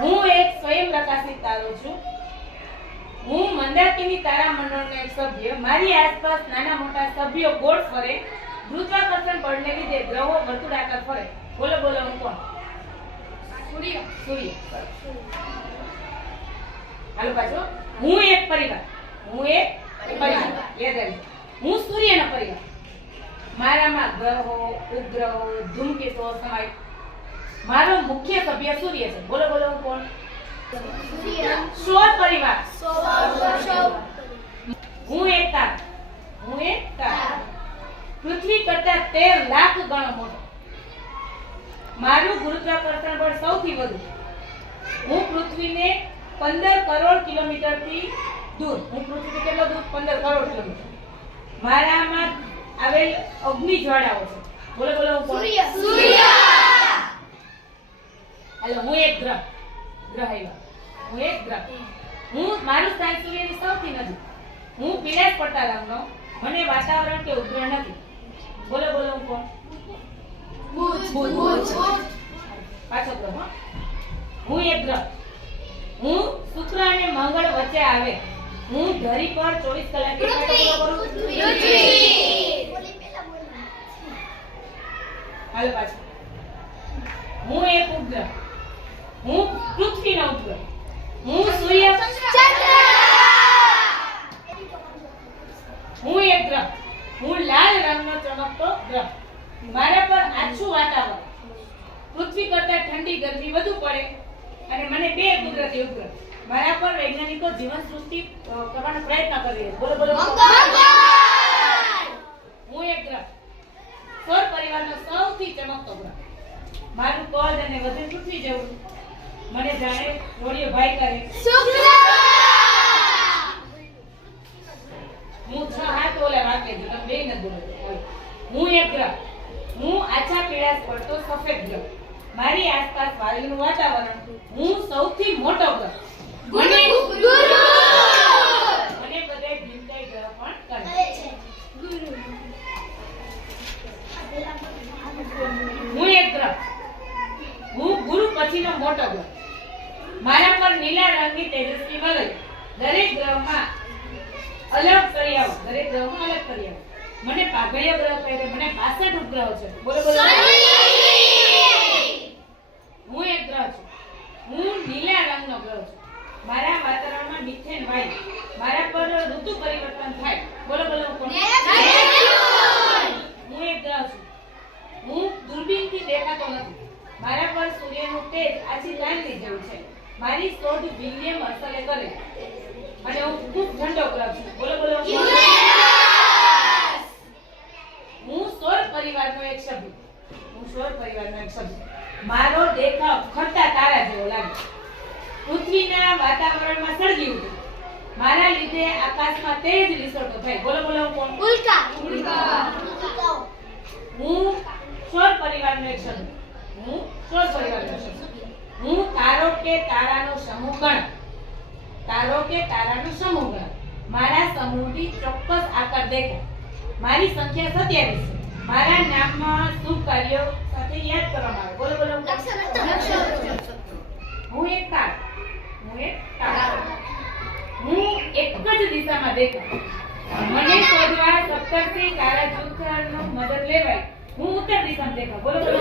હું એક સ્વયં પ્રકાશિત તારો છું. હું મંદાકિની તારા મંડળનો એક સભ્ય. મારી આસપાસ નાના મોટા સભ્યો ગોળ ફરે. ગુરુત્વાકર્ષણ બળને લીધે ગ્રહો વર્તુળાકાર ફરે. બોલો બોલો હું કોણ? સૂર્ય. સૂર્ય. હાલો પાછો. હું એક પરિવાર. હું એક પરિવાર. યાદ રાખજો. હું સૂર્યનો પરિવાર. મારામાં ગ્રહો, ઉપગ્રહો, ધૂમકેતુઓ સમાય. મારો મુખ્ય સભ્ય સૂર્ય છે. બોલો બોલો હું કોણ? સૌર પરિવાર. હું એક તારો. હું એક તારો. પૃથ્વી કરતા 13 લાખ ગણો મોટો. મારું ગુરુત્વાકર્ષણ બળ સૌથી વધુ. હું પૃથ્વીને 15 કરોડ કિલોમીટરથી દૂર. હું પૃથ્વીથી કેટલો દૂર? 15 કરોડ કિલોમીટર. મારામાં આવેલ અગ્નિ જ્વાળાઓ છે. બોલો બોલો હું કોણ? સૂર્ય. હાલો હું એક ગ્રહ. ગ્રહ આવ્યા. હું એક ગ્રહ. હું મારું સ્થાન સૂર્યની સૌથી નજીક. હું પીળાશ પડતા રંગનો. મને વાતાવરણ કે ઉપગ્રહ નથી. બોલો બોલો હું કોણ? બુધ. પાછો ગ્રહ. હું એક ગ્રહ. હું શુક્ર અને મંગળ વચ્ચે આવે. હું ધરી પર 24 કલાક હાલો પાછો. હું એક ઉપગ્રહ. હું પૃથ્વીનો ઉપગ્રહ. હું સૂર્ય. હું એક ગ્રહ. હું લાલ રંગનો ચમકતો ગ્રહ. મારા પર આછું વાતાવરણ. પૃથ્વી કરતા ઠંડી ગરમી વધુ પડે અને મને 2 કુદરતી ઉપગ્રહ. મારા પર વૈજ્ઞાનિકો જીવન સૃષ્ટિ કરવાનો પ્રયત્ન કરી રહ્યા છે. બોલો બોલો હું એક ગ્રહ. સૌર પરિવારનો સૌથી ચમકતો ગ્રહ. મારું કદ અને વજન પૃથ્વી જેવું. મને જાણે જોડિયો ભાઈ કરે. હું 6 હાથ ઓલા રાખે છે. તમે બે ન બોલો. હું એક ગ્રહ. હું આછા પીળાશ પડતો સફેદ ગ્રહ. મારી આસપાસ વાયુનું વાતાવરણ. હું સૌથી મોટો ગ્રહ. મને બધાય ભીમતાઈ ગ્રહ પણ કહે છે. હું એક ગ્રહ. હું ગુરુ પછીનો મોટો ગ્રહ. મારા પર નીલા રંગની તેજસ્વી વલય. દરેક ગ્રહમાં અલગ કર્યાઓ. મને પાઘડીયો ગ્રહ કહે છે. મને 62 ઉપગ્રહો છે. બોલો બોલો હું એક ગ્રહ છું. હું નીલા રંગનો ગ્રહ છું. મારા વાતાવરણમાં મિથેન વાયુ. મારા પર ઋતુ પરિવર્તન થાય. બોલો બોલો કોણ? હું એક ગ્રહ છું. હું દૂરબીનથી દેખાતો નથી. મારા પર સૂર્યનું તેજ આછી ચાંદની જેવું છે. મારી શોધ વિલિયમ હર્શલે કરી અને હું ખૂબ ઠંડો ગ્રહ છું. બોલો બોલો હું સૌર પરિવારનો એક સભ્ય. મારો દેખાવ ખરતા તારા જેવો લાગે. પૃથ્વીના વાતાવરણમાં સળગી ઉઠે. મારા લીધે આકાશમાં તેજ લીસોટો થાય. બોલો બોલો કોણ? ઉલ્કા. હું સૌર પરિવારનો એક સભ્ય. હું તારો કે તારાનો સમૂહ ગણ. મારા સમૂહથી ચોક્કસ આકાર દેખાય. મારી સંખ્યા 27 છે. મારા નામમાં શુભ કાર્યો સાથે યાદ કરવામાં આવે. બોલો બોલો હું એક તારો. હું એક જ દિશામાં દેખાય. મને શોધવા 17 તારા જૂથનો મદદ લેવાય. હું ઉત્તર દિશામાં દેખાય. બોલો બોલો